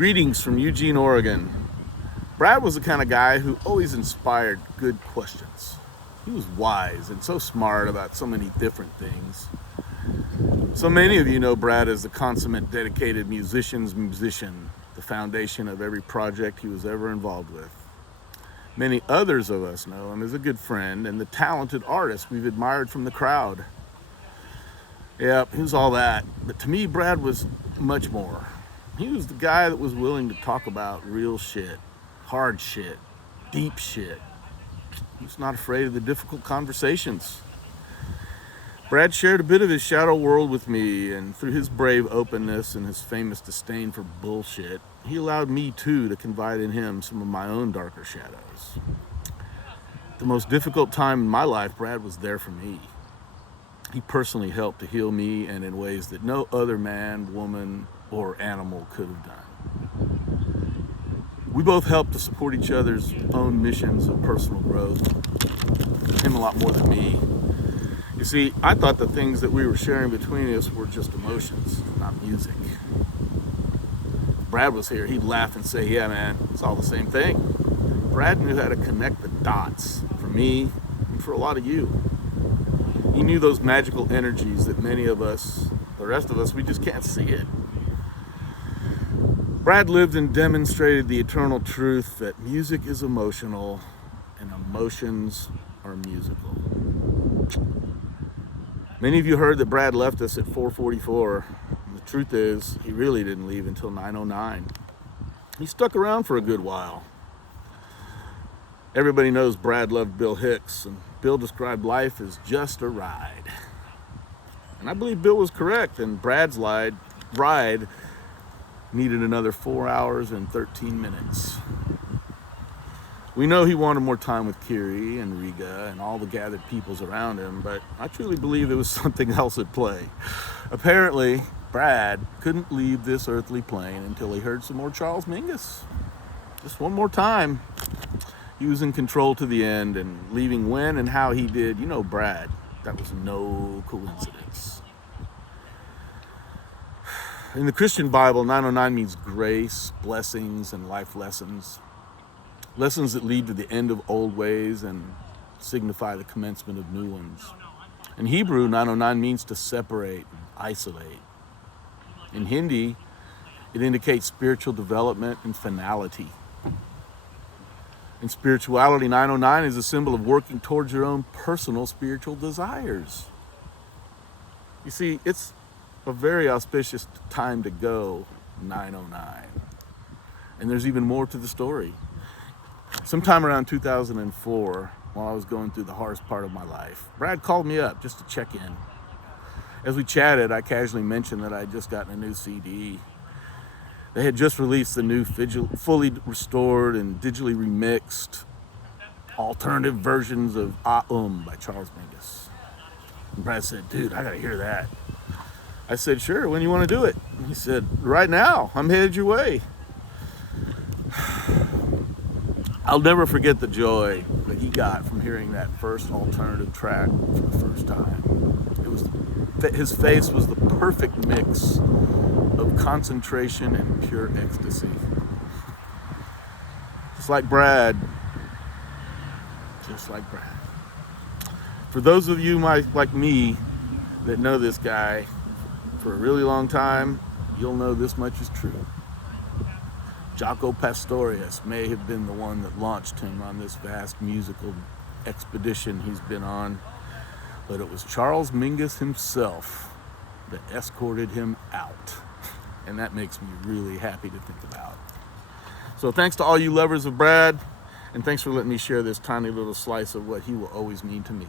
Greetings from Eugene, Oregon. Brad was the kind of guy who always inspired good questions. He was wise and so smart about so many different things. So many of you know Brad as the consummate dedicated musician's musician, the foundation of every project he was ever involved with. Many others of us know him as a good friend and the talented artist we've admired from the crowd. Yep, he was all that, but to me, Brad was much more. He was the guy that was willing to talk about real shit, hard shit, deep shit. He was not afraid of the difficult conversations. Brad shared a bit of his shadow world with me, and through his brave openness and his famous disdain for bullshit, he allowed me too to confide in him some of my own darker shadows. The most difficult time in my life, Brad was there for me. He personally helped to heal me, and in ways that no other man, woman, or animal could have done. We both helped to support each other's own missions of personal growth. Him a lot more than me. You see, I thought the things that we were sharing between us were just emotions, not music. Brad was here, he'd laugh and say, yeah man, it's all the same thing. Brad knew how to connect the dots for me and for a lot of you. He knew those magical energies that many of us, the rest of us, we just can't see it. Brad lived and demonstrated the eternal truth that music is emotional and emotions are musical. Many of you heard that Brad left us at 4:44. The truth is, he really didn't leave until 9:09. He stuck around for a good while. Everybody knows Brad loved Bill Hicks, and Bill described life as just a ride. And I believe Bill was correct, and Brad's ride needed another 4 hours and 13 minutes. We know he wanted more time with Kiri and Riga and all the gathered peoples around him, but I truly believe there was something else at play. Apparently, Brad couldn't leave this earthly plane until he heard some more Charles Mingus. Just one more time. He was in control to the end, and leaving when and how he did, you know Brad, that was no coincidence. In the Christian Bible, 909 means grace, blessings, and life lessons. Lessons that lead to the end of old ways and signify the commencement of new ones. In Hebrew, 909 means to separate and isolate. In Hindi, it indicates spiritual development and finality. In spirituality, 909 is a symbol of working towards your own personal spiritual desires. You see, it's a very auspicious time to go, 909. And there's even more to the story. Sometime around 2004, while I was going through the hardest part of my life, Brad called me up just to check in. As we chatted, I casually mentioned that I had just gotten a new CD. They had just released the new fully restored and digitally remixed alternative versions of by Charles Mingus. And Brad said, dude, I gotta hear that. I said, sure, when you wanna do it? And he said, right now, I'm headed your way. I'll never forget the joy that he got from hearing that first alternative track for the first time. His face was the perfect mix of concentration and pure ecstasy. Just like Brad. For those of you like me that know this guy for a really long time, you'll know this much is true. Jaco Pastorius may have been the one that launched him on this vast musical expedition he's been on, but it was Charles Mingus himself that escorted him out. And that makes me really happy to think about. So thanks to all you lovers of Brad, and thanks for letting me share this tiny little slice of what he will always mean to me.